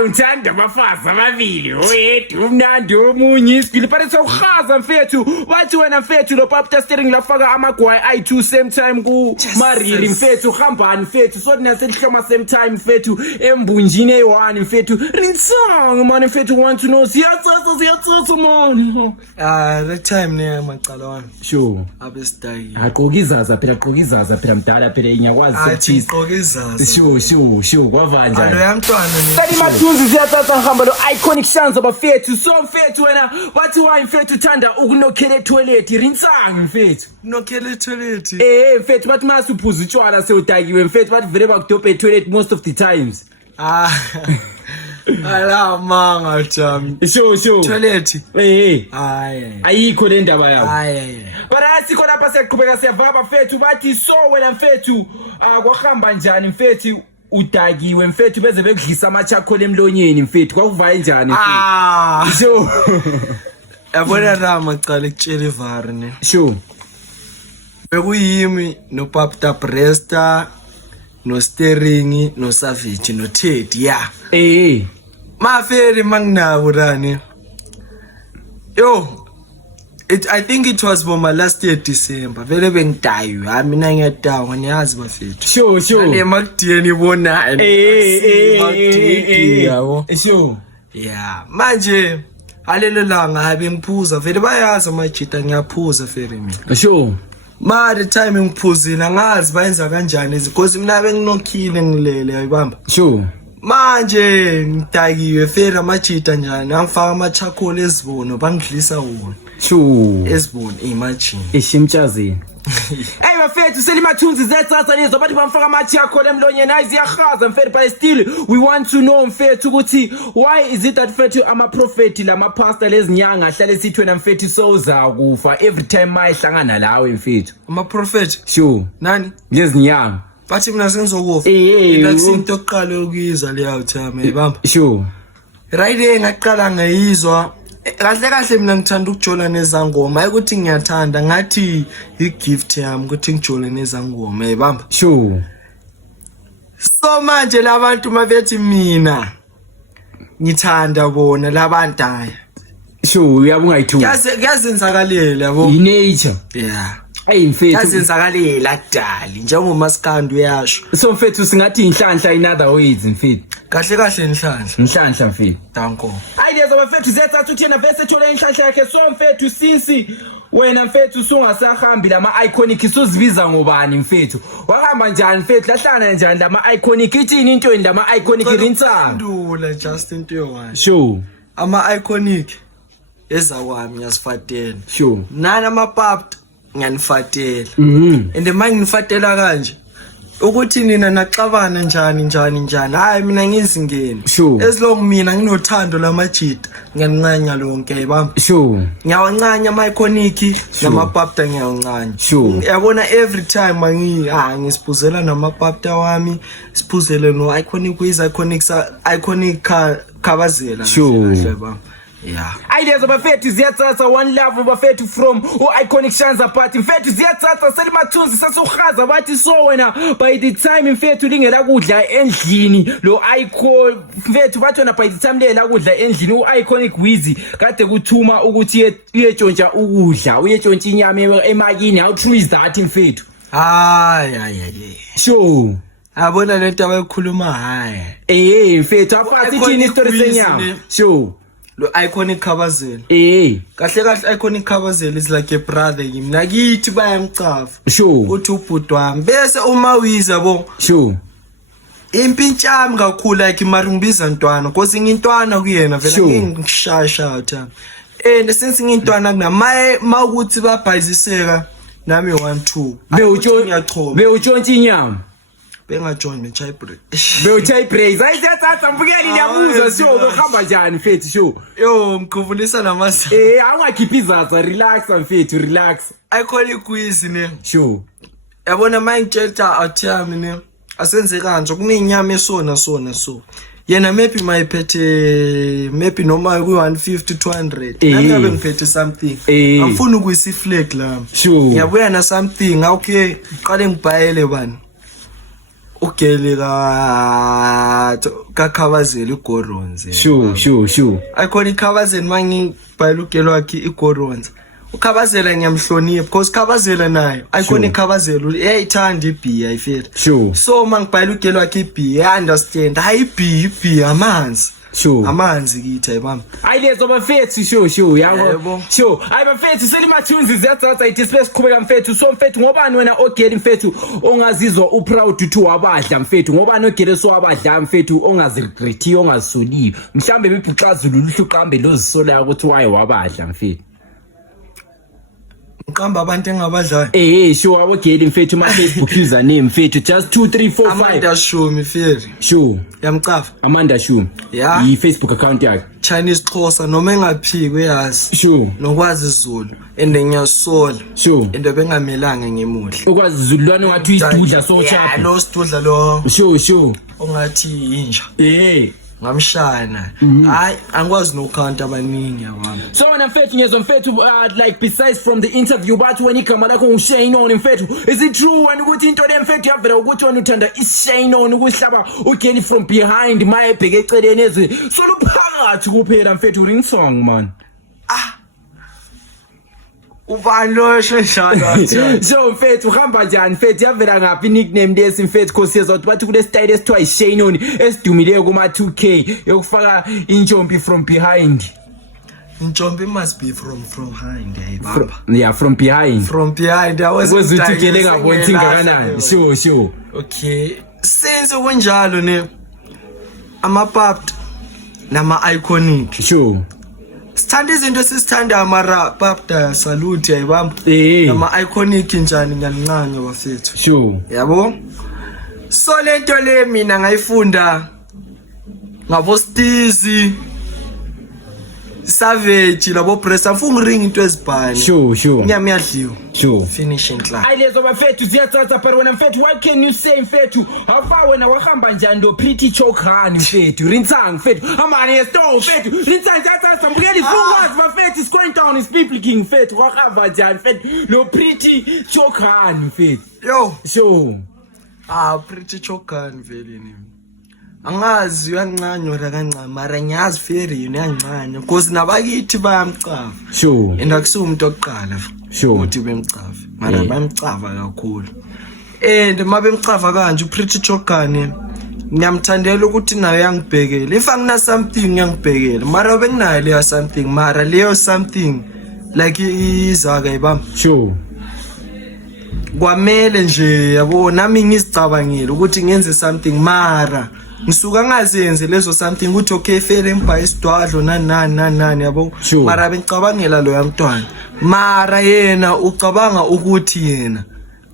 Ngithanda abafazi ababili oyedwa umnandi omunye isibili but sewuhaza mfethu wathi wena mfethu lo papa steering lafaka amagwayi ayi2 same time ku mariri mfethu uhambani mfethu so nasenhloma same time mfethu embunjini eyi1 mfethu rinsong man mfethu want to know siyatsotsa man that time ne macala wami sure abesitayi aqoka izaza phela mdala phela inyakwazi ukuthi aqoka izaza sure kwavanja alo yamntwana Seli'Mathunzi siyathatha ngihamba lo iconic shanza bafethu so mfethu wena wathi why mfethu uthanda ukunokhela etoilet rinsang mfethu unokhela etoilet mfethu bathi mase uphuza utshwala sewudakiwe mfethu bathi vele bakudobha etoilet most of the times ala manga jam sure toilet ayikho le ndaba yabo hayi barathi khona lapha siyaqhubeka siyavaka bafethu bathi so wena mfethu kwahamba njani mfethu udakiwe mfethu beze bekudlisa amachakho lemlonyeni mfethu kwakuvaye njani mfethu so yabona la macala ekutshela ivari ne sure bekuyimi no Papa Bresta no Steering no Savage no Teddy maferi manginawo rani yo I think it was for my last year December vele bengidayiwe mina ngiyadawa niyazi bafethu sure le makudiyeni ibona yabo sure manje alelo langa habe ngiphuza vele bayazi amajita ngiyaphuza vele mina sure the time ngiphuzile ngazi bayenza kanjani because mina benginokhile ngilele ayibamba sure manje ngidakiwe vele amajita njani angifaka amachakole ezibono bangidlisa wona sure esibone imagine ishimtshazini hey bafethu Seli'Mathunzi zethatha lezo bathi bamfaka amachakho lemlonyeni ayiziyahaza mfethu but still we want to know mfethu ukuthi why is it that mfethu ama prophet lama pastor lezinyanga ahlale sithi wena mfethu soza kufa every time mayihlangana lawe mfethu ama prophet sure nani lezinyanga bathi mina sengizokufa into yokuqala ukuyizwa leyo time ebamba sure right ngaqala ngayizwa kahle mina ngithanda ukujola nezangoma ukuthi ngiyathanda ngathi igift yami ukuthi ngijole nezangoma ebamba sure so manje labantu mabethi mina ngithanda bona labantaya sure uyabungayithuka kuyazenzakalela yabo nature hey mfethu kuyazenzakalela kudali njengoba masikandi uyasho so mfethu singathi inhlanhla in other ways mfethu kahle inhlanhla mfethu danko ayilezo bafethu zethatha uthena bese ethola inhlanhla yakhe so mfethu since wena mfethu usungasahambi lama iconic suzibiza ngobani mfethu wahamba njani mfethu lahlana njani lama iconic ithini into yini lama iconic rinsanga ndula just into yowani sure ama iconic ezakwami yasifatela sure nana amapapta ngiyanifatela and manginifatela kanje ukuthi nina naxabana njani hayi mina ngizingeni as long mina nginothando lamajita ngiyancanya lonke bamba sure ngiyawancanya ama iconic namapapta ngiyawancanya yabona every time ngisiphuzela namapapta wami siphuzele no iconic with iconic khabazela sure ayilezo bafethu ziyathatha one love bafethu from iconic shanza party mfethu ziyathatha Seli'Mathunzi sasuhaza bathi so wena by the time mfethu lingela kudla endlini lo icon mfethu bathi wena by the time lela kudla endlini iconic wizi kade kuthuma ukuthi uyetshontsha ukudla uyetshontsha inyama emakini how true is that mfethu sure abona lento abayikhuluma hayi mfethu afathi ithini istory senyama sure lo iconic khabazela kahle iconic khabazela is like a brother yimi nakithi bayamchafa sure uthi ubhuti wami bese uma wiza bo sure impintshami kakhulu like marumbiza ntwana because ngintwana kuyena vele ngishasha thana since ngintwana kunamaye mawukuthi babhayiziseka nami 1 2 bewutshontsha inyama bengajoin nechai break bewuchai break ayithatha mbukeli niyabuzwa sho ukuhamba njani mfethu sho yo ngikuvulisa namasi awungakhiphi izaza relax mfethu relax iconic quiz ne sure yabona mangitshela athami ne asenze kanje kunenyama esona so yena maybe mayiphethe maybe noma ku150 200 nangabe ngiphethe something angifuni ukuyisi flag la sure ngiyabuya na something okay uqale ngibhayele bani ugeli kakhabazela igoronze. Sure. Ayikhona ikhabazela mangibhala ugeli wakhe igoronze. Ukhabazela ngiyamhlonipha because khabazela nayo ayikhona ikhabazela uyayithanda ibhiya I feel. Sure. So mangibhala ugeli wakhe ibhiya I understand. Hayi ibhiya amanzi. Sure. Amanzi kithi ayibamba. Ayilezo bafethu sure yabo. Sure. Ayibafethu Seli'Mathunzi ziyathatha ithi space qhubeka mfethu. So mfethu ngobani wena ogeli mfethu ongazizwa uproud to wabadla mfethu ngobani ogeli so wabadla mfethu ongaziregreti ongazisoliyo. Mhlambe bebhuxazulu luhluqambe lozisola ukuthi waye wabadla mfethu. Uqamba abantu engabadlayo. Sure abogeli mfethu ma Facebook username mfethu just 2 3 4 5 Amanda Shumi mfethu. Sure. Yamcafa. Amanda Shumi. Yeah. I Facebook account yakhe. Chinese Xhosa noma engaphiki uyazi. Sure. Nokwazi Zulu ende ngiyasola. Sure. Into bengamelanga ngemuhle. Ukwazi Zululwane ngathi uyidudla so chapha. Yeah, lo sidudla lo. Sure. Ongathi inja. Ngamshana. Hayi angikwazi nokhanta abaningi yabami. So wena mfethu ngezwe mfethu like besides from the interview but when igama lakho ngishine on mfethu is it true wena ukuthi into le mfethu yavela ukuthi wena uthanda ishine on ukuhlaba ugeli from behind my ebheke eceleni eze soluphakathi kuphela mfethu ring song man. Ubani lo sheshana. So mfethu uhamba njani mfethu yavela ngaphi nickname lesi mfethu because yezothi bathi kule style esithiwa ishine on esidumileyo kuma 2K yokufaka injompi from behind. Njombi must be from behind ayibamba. Yeah, from behind. From behind Ukuthi ugele ngabonthi ngakanani. Sure. Okay. Senze kunjalo ne ama-pupped nama iconic. Sure. Sithanda izinto sisithanda amara pupped salute ayibamba. Nama iconic njani ngiyancane bafethu. Sure. Yabo? So lento le mina ngayifunda ngabo Stizi Savage labo press afuna ring into ezibhani. Sure. Ngiyamyadliwa. Sure. Finishing class. Ayilezo bafethu ziyathatha but wena mfethu what can you say mfethu? Afa wena wahamba njani lo pretty chokhani mfethu? Rintsang mfethu. Amani yesto mfethu. Rintsang thatha sambukeli focus bafethu is going down is people king mfethu. Wahamba njani mfethu? Lo pretty chokhani mfethu. Yo. Sure. Pretty chokhani vele nimi. Angazi uyancanywa kancane mara ngiyazi feri yini yancanywa because nabakithi bayamcafa. Sure. And akusumuntu oqala. Sure. Uthi bemcafa mara bayamcafa kakhulu. And mabemcafa kanje uPretty Chokane ngiyamthandela ukuthi nayo yangibhekela. If angina something ngiyangibhekela mara benginayo leyo something mara leyo something like izaka ibamba. Sure. Kwamele nje yabo nami ngizicabangile ukuthi ngenze something mara ngisuka ngazenze lezo something ukuthi okay fele ngibha isidwadlo nani yabo mara bengicabangela lo yamntwana mara yena ucabanga ukuthi yena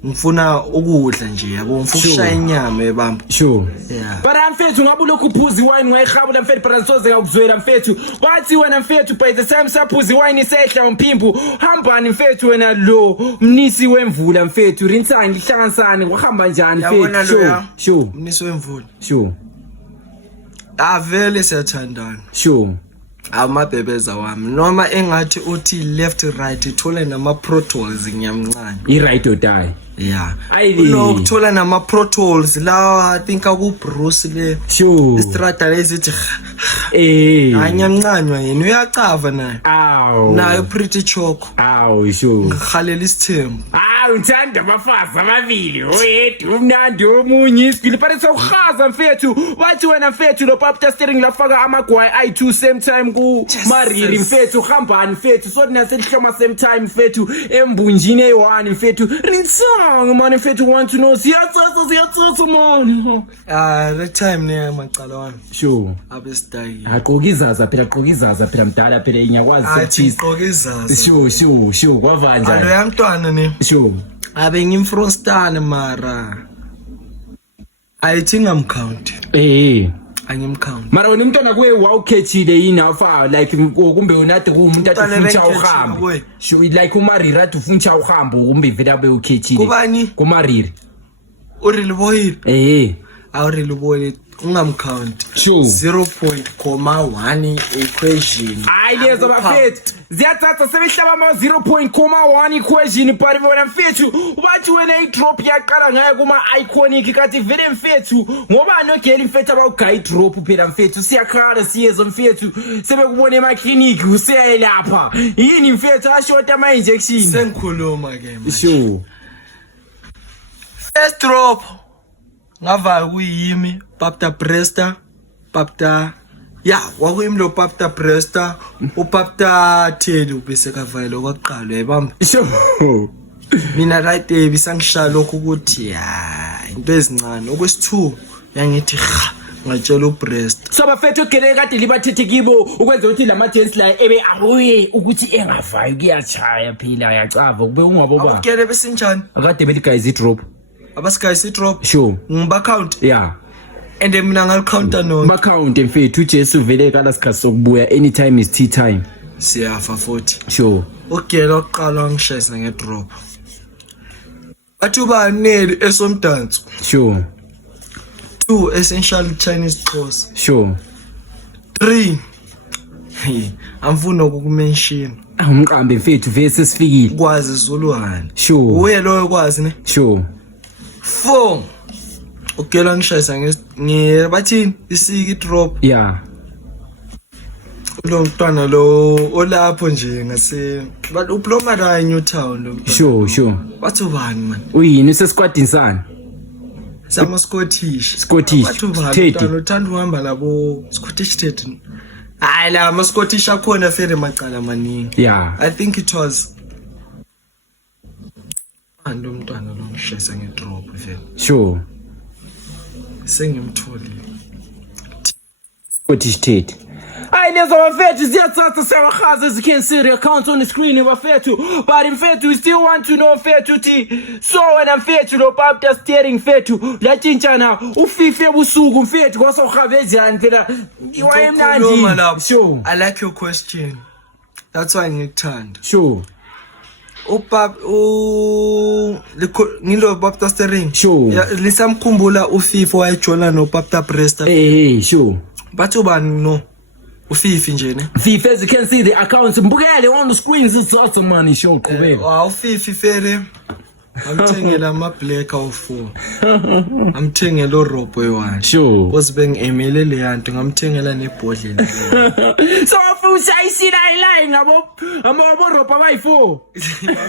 ngifuna ukudla nje yabo ngifuna ukushaya inyama ebamba. Sure. Yeah. But mfethu ngabe lokhu phuzi wine ngayikhabula mfethu but soze ngakuzwela mfethu wathi wena mfethu by the time saphuzi wine isehla umphimbo hambani mfethu wena lo mnisi wemvula mfethu rintsani lihlanganisani wahamba njani mfethu? Sure. Mnisi wemvula. Sure. Vele siyathandana. Sure. Amabhebeza wami noma engathi uthi left right thole nama protols ngiyamncane. I right or die. Yeah. No kuthola nama protols la I think aku Bruce le. Sure. Istrata lezithi anyamncanywa yena uyacava naye. Nayo Pretty Choko. Sure. Ngikhalela isithembu. Uthanda abafazi ababili oyedwa umnandi omunye isibili but sewuhaza mfethu wathi wena mfethu lo papa steering lafaka amagwayi i2 same time ku Mariri mfethu uhambani mfethu so naselihloma same time mfethu embunjini e1 mfethu rinsong man mfethu want to know siyatsatsa man. That time ne macala wami. Sure. Abesitayi. Aqoka izaza phela mdala phela inyakwazi sekuthisa. Aqoka izaza. Sure kwava njani? Alo yamntwana ne. Sure. Abe ngimfrostane mara I think I'm count. Angimcount. Mara wena umntwana kuwe wawukhethile yini afa like kumbe unade kumuntu afuntsha uhambe. Sure like uMariri athi ufuntsha uhambe kumbe vela bewukhethile. Kubani? kuMariri. Uriliboyile. Awuriliboyile ungamcount sure 0.1 equation hayi lezo bafethu ziyathatha sebehlaba ama 0.1 equation but bona mfethu bathi wena i-drop yaqala ngayo kuma-iconic kanti vele mfethu ngoba nogeli mfethu abawugayi drop phela mfethu siyakhala siyezo mfethu sebekubona emakliniki useye lapha yini mfethu ashota ama-injection sengikhuluma-ke sure first drop ngava kuyimi papta bresta papta wakuyimi lo papta bresta upapta theli ubese kavayelo kwaqala yebamba sure mina right bisangishaya lokho ukuthi into ezincane okwesi2 yangithi ngatshela ubrest so bafethu ogele kade libathethe kibo ukwenza ukuthi lama-gens la ebe ahuye ukuthi engavayo kuyachaya phela yacava kube ungaboba ogele besinjani akade beligayisa i-drop abasigayisa i-drop sure ngibacount yeah and mina ngalicounta no bacount mfethu ujesu vele kala sikhathi sokubuya anytime is tea time siyafa 40 sure ogele oqala ngishayisa ngedrop bathi ubaneli esomdanso sure 2 essential Chinese Xhosa sure 3 amfuna ukumention umqambe mfethu vele sesifikile kwazi Zuluhani sure uye loyo kwazi ne sure 4 ogela ngishayisa bathini isiki drop yeah lo mntwana lo olapho nje ngase uplomara New Town lo sure bathu bani man uyini usesquadini sana sama Scottish Teddy uthanda uhamba labo Scottish Teddy hayi la ama Scottish akhona fere macala maningi yeah I think it was ando mntwana lo ngishayisa ngedrop vele sure sengimtholile Scottish Teddy hayi lezo bafethu ziyathatha sewachaza as you can see the accounts on the screen bafethu but mfethu we still want to know mfethu uthi so wena mfethu lo papta steering mfethu latshintshana ufife ebusuku mfethu kwasohabezani phela iwayemnandi sure I like your question that's why ngikuthanda sure upap ngilo papta steering sure lisamkhumbula ufife wayejola no papta bresta sure bathu bani no ufifi nje ne Fifi as you can see the accounts mbukele on the screens it's awesome money show qhubeka ufifi fere amthengela ama black awu4 amthengela urobo yi1 sure bosibeng emele le yanto ngamthengela nebhodlela so futhi ayisila line ngabo robo abayi4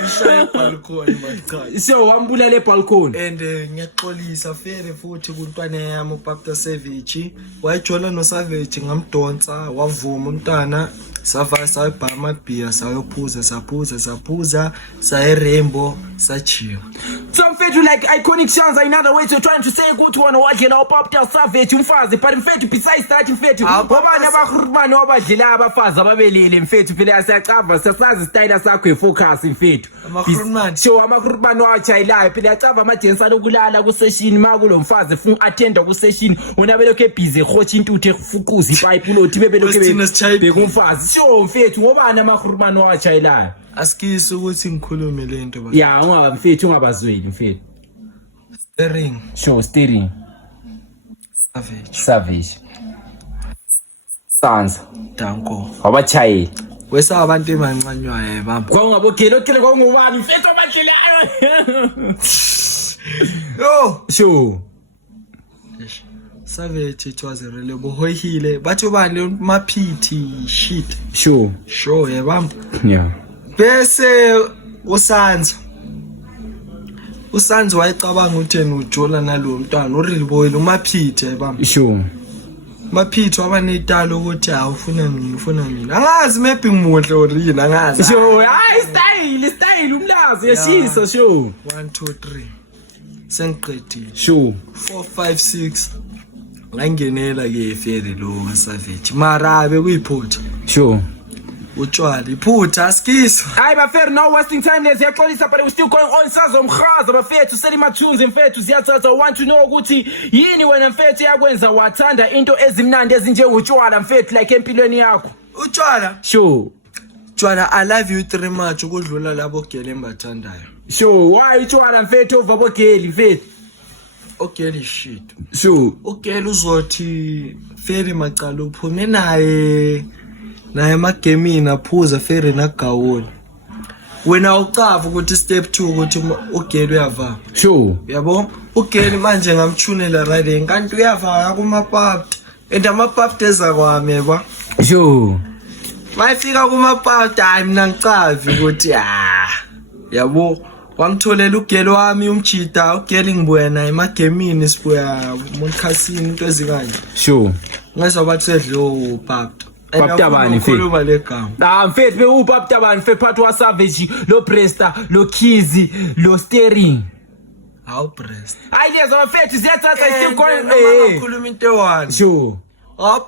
ngishaya balcony macha so wambula le balcony and ngiyaxolisa fere futhi kuntwana yami upapta Savage wayejola no Savage ngamdonsa wavuma umntana safa sayibhama beer sayophuza saphuza saye rainbow sachiyo so mfethu like iconic shanza in other words you're trying to say ukuthi wona wadlela upapta Savage umfazi but mfethu besides that mfethu wabanye abakhurumani wabadlela abafazi ababelele mfethu phela siyacava sasazi style sakho efocus mfethu amakhurumani so amakhurumani wachayilayo phela yacava amajensa lokulala ku session makulo mfazi funa attenda ku session wona belokhe busy hotsha intuthe efukuza ipipe lothi bebelokhe bekumfazi so mfethu ngobani amakhurumani wachayilayo asikise ukuthi ngikhulume lento ba yeah ungaba mfethu ungabazweli mfethu steering sure steering Savage Sansa danko wabachayeli wesa abantu emancanywayo bamba kwangabogela okele kwangubani mfethu abadlela yo sure Savage it was a really bohohile bathi ubani maphithi shit sure yebamba yeah bese uSanza wayecabanga ukuthi ujola nalo mntwana ureal boy lo maphithi yebamba sure maphithi wabanetalo ukuthi ufuna mina angazi maybe ngimuhle or yini angazi sure hayi style umlazi yashisa sure 1 2 3 sengiqedile sure 4 5 6 ngangenela ke fere lo Savage mara bekuyiphutha sure utshwala iphutha asikisa hayi bafethu no wasting time let's yaxolisa but we still going on sazomkhaza bafethu Seli'Mathunzi mfethu siyathatha want to know ukuthi yini wena mfethu yakwenza wathanda into ezimnandi ezinjengotshwala mfethu like empilweni yakho utshwala sure tshwala I love you 3 much ukudlula labo gele embathandayo sure why utshwala mfethu over bogeli mfethu ogeli shit. Sure. Ogeli uzothi Ferry macala uphume naye emagemini aphuza Ferry nagawoni. Wena ucavu ukuthi step 2 ukuthi ogeli uyava. Sure. Yabo ogeli manje ngamchunela riding kanti uyava kumapapti. And amapapti eza kwami yebo. Sure. Mayifika kumapapti hayi mina ngicavi ukuthi yabo wangitholela ugeli wami umjida ugeli ngibuya naye emagemini sibuya monkhasini into ezikanje. Sure. Ngezwa bathi sedlo papti. Paptabani ukhuluma legama. Mfethu bewupaptabani mfethu part wa Savage lo Presta lo Kizzy lo Steering. How breast. Ayiyezwa mfethu siyathatha isikhona Ngikhuluma into ewani. Sure.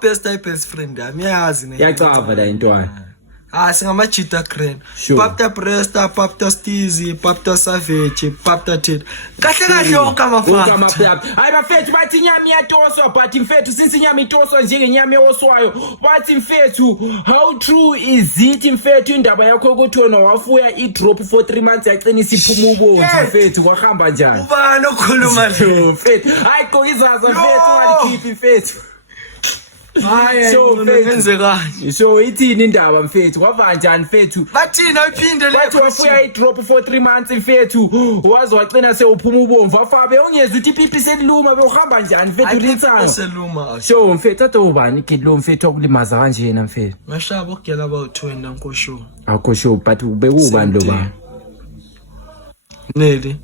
Best friend yami yazi ne. Yacava la intwana. Singamajita grand. Sure. Papta Presta, Papta Steezy, Papta Savage, Papta Ted. Kahle onke amafapta. Hayi bafethu bathi inyama iyatoswa but mfethu since inyama itoswa njenge nyama yoswayo bathi mfethu how true is it mfethu indaba yakho ukuthi wena wafuya i-drop for 3 months yaqinisa iphuma ubomvu mfethu kwahamba njani? Ubani okhuluma nje mfethu? Hayi go izaza mfethu walikhiphi mfethu. Hayi ngenzekani? So ithini indaba mfethu kwava njani mfethu? Bathina uphinde bathi wafuya i-drop for 3 months mfethu waze waqina sewuphuma ubomvu afabe ungezwe ukuthi ipipi seliluma bewuhamba njani mfethu litsanga seluma. So mfethu athi ubani igedlo mfethu akulimaza kanjena mfethu? Ngashaba ogela abawu20 nkosho. Akosho but ubekubani lo ba? Neli.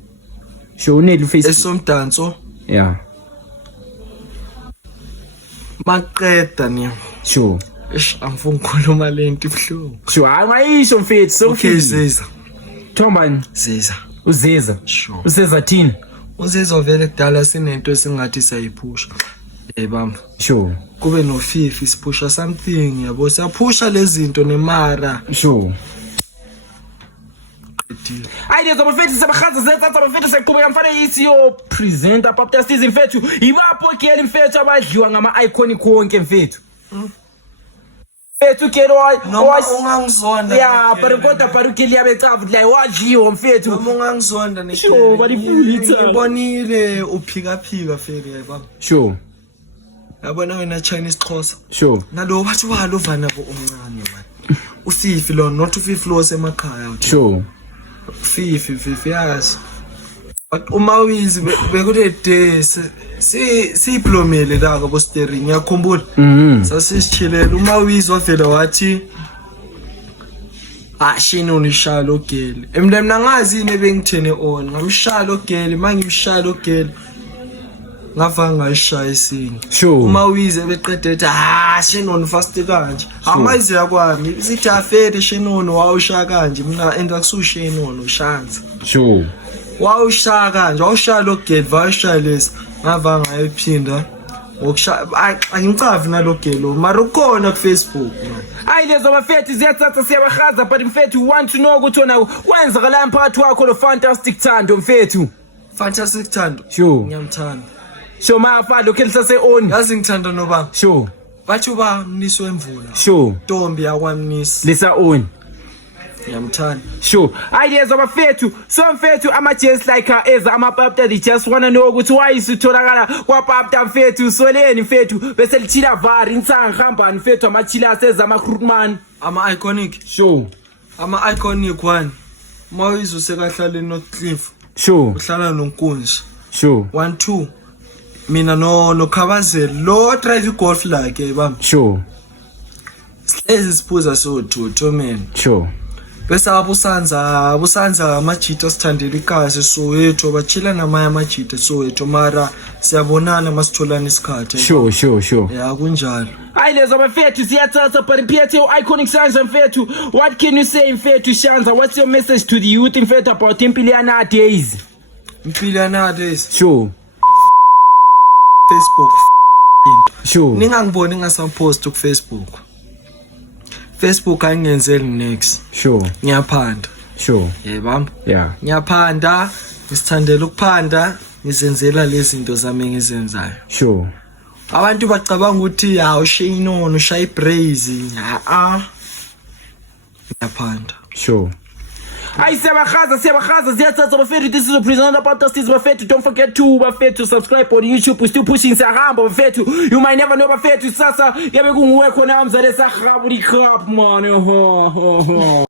Sho Neli Facebook. Esomdanso. Yeah. Maqeda ni. Sure. Angifuni ukukhuluma lento ibhlungu. Sure angayisho mfethu so okay Ziza. Thombani? Ziza. Uziza. Sure. Uziza thini? Uziza vele kudala sinento esingathi sayiphusha. Bamba. Sure. Kube no fifi siphusha something yabo siyaphusha lezi zinto nemara. Sure. Ayidezwa bafethu sebachaza zethatha bafethu seqhubeka mfana isiyo presenter Papta Steezy mfethu ibapho ogeli mfethu abadliwa ngama iconic wonke mfethu. Mfethu gelo ungangizonda. Yeah, but kodwa barukeli yabecavu la wadliwa mfethu. Noma ungangizonda ne. Sure, balifulitha. Ngibonile uphika Ferry yaba. Sure. Yabona wena Chinese Xhosa. Sure. Nalo bathi walova nabo omncane man. Ufifi lo not ufifi lo semakhaya. Sure. Fifi yazi. But umawizi bekule day siplomele la ngabo steering yakhumbula. Sasisichilela umawizi wavela wathi shino nishalo ogeli. Mina ngazi yini bengithene on. Ngamshalo ogeli mangimshalo ogeli. Ngava ngayishaya isinye. Sure. Umawizi beqede ethi shino fast kanje. Amayizi yakwami isithi Ferry shino wawushaya kanje mina endakusushino shanza. Sure. Wawushaya kanje wawushaya lo gate wawushaya lesi ngava ngayiphinda ngokushaya angicavi nalo gelo mara ukhona ku Facebook man. Ayilezwa bafethu ziyathatha siyabahaza but mfethu want to know ukuthi wena wenzakala emphathi wakho lo fantastic Thando mfethu. Fantastic Thando. Sure. Ngiyamthanda. Sho mafa lokho lisase on. Yazi ngithanda nobaba. Sure. Bathi uba mniso emvula. Sure. Ntombi yakwamnisi. Lisa on. Ngiyamthanda. Sure. Ayiyezwa bafethu so mfethu ama just like eza ama Papta they just wanna know ukuthi why isitholakala kwa Papta mfethu soleni mfethu bese lithila vari insanga hambani mfethu ama chillers eza ama Krutman ama iconic. Sure. Ama iconic one. Mawizo sekahlala eNorth Cliff. Sure. Uhlala noNkunzi. Sure. 1 2 mina no Khabazeli lo drive golf like bam. Sure. Ezisiphuza so to man. Sure. Bese abusanza amajita sithandela ikazi Soweto bachila namaya amajita Soweto mara siyabonana masitholana isikhathi. Sure. Ya kunjalo. Ayilezwa bafethu siyathatha but iphethe iconic shanza mfethu what can you say mfethu shanza what's your message to the youth mfethu about impilo nowadays? Impilo nowadays. Sure. Facebook. Sure. Ningangiboni ngasampost ku Facebook ayingenzeli next. Sure. Ngiyaphanda. Sure. Yebamba. Yeah. Ngiyaphanda, ngisithandela ukuphanda, ngizenzela lezi zinto zami engizenzayo. Sure. Abantu bacabanga ukuthi ushiya inono, ushaya ibraze. Ngiyaphanda. Sure. Ayi siyabakhaza ziyathatha bafethu. This is a presenter podcast is bafethu. Don't forget to bafethu subscribe on YouTube. We still pushing sahamba bafethu. You might never know bafethu sasa yabe kunguwe khona amzale sahabuli crap man.